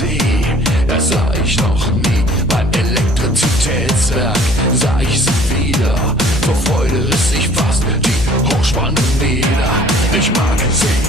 See, das sah ich noch nie. Beim Elektrizitätswerk sah ich sie wieder. Vor Freude riss ich fast die Hochspannung nieder. Ich mag sie.